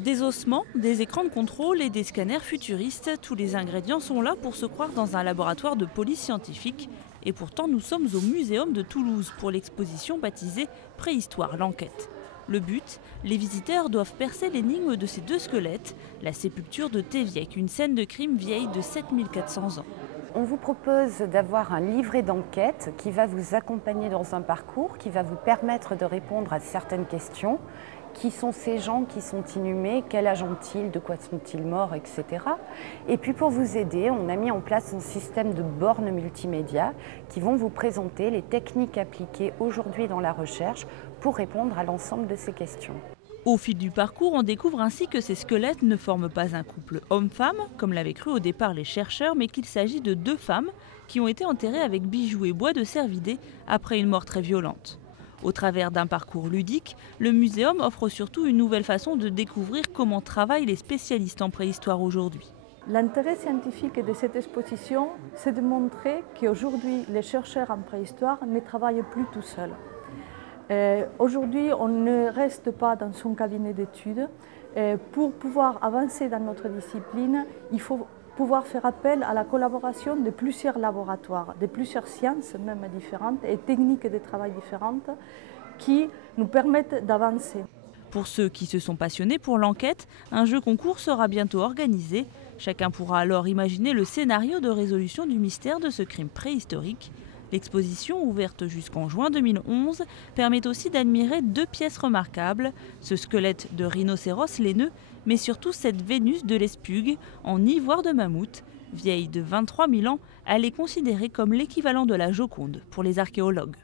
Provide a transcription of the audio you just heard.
Des ossements, des écrans de contrôle et des scanners futuristes, tous les ingrédients sont là pour se croire dans un laboratoire de police scientifique. Et pourtant, nous sommes au Muséum de Toulouse pour l'exposition baptisée Préhistoire, l'enquête. Le but, les visiteurs doivent percer l'énigme de ces deux squelettes, la sépulture de Théviec, une scène de crime vieille de 7400 ans. On vous propose d'avoir un livret d'enquête qui va vous accompagner dans un parcours, qui va vous permettre de répondre à certaines questions. Qui sont ces gens qui sont inhumés, quel âge ont-ils, de quoi sont-ils morts, etc. Et puis pour vous aider, on a mis en place un système de bornes multimédia qui vont vous présenter les techniques appliquées aujourd'hui dans la recherche pour répondre à l'ensemble de ces questions. Au fil du parcours, on découvre ainsi que ces squelettes ne forment pas un couple homme-femme, comme l'avaient cru au départ les chercheurs, mais qu'il s'agit de deux femmes qui ont été enterrées avec bijoux et bois de cervidés après une mort très violente. Au travers d'un parcours ludique, le muséum offre surtout une nouvelle façon de découvrir comment travaillent les spécialistes en préhistoire aujourd'hui. L'intérêt scientifique de cette exposition, c'est de montrer qu'aujourd'hui, les chercheurs en préhistoire ne travaillent plus tout seuls. Aujourd'hui, on ne reste pas dans son cabinet d'études. Pour pouvoir avancer dans notre discipline, il faut pouvoir faire appel à la collaboration de plusieurs laboratoires, de plusieurs sciences même différentes et techniques de travail différentes qui nous permettent d'avancer. Pour ceux qui se sont passionnés pour l'enquête, un jeu concours sera bientôt organisé. Chacun pourra alors imaginer le scénario de résolution du mystère de ce crime préhistorique. L'exposition, ouverte jusqu'en juin 2011, permet aussi d'admirer deux pièces remarquables, ce squelette de rhinocéros laineux, mais surtout cette Vénus de l'Espugue en ivoire de mammouth. Vieille de 23 000 ans, elle est considérée comme l'équivalent de la Joconde pour les archéologues.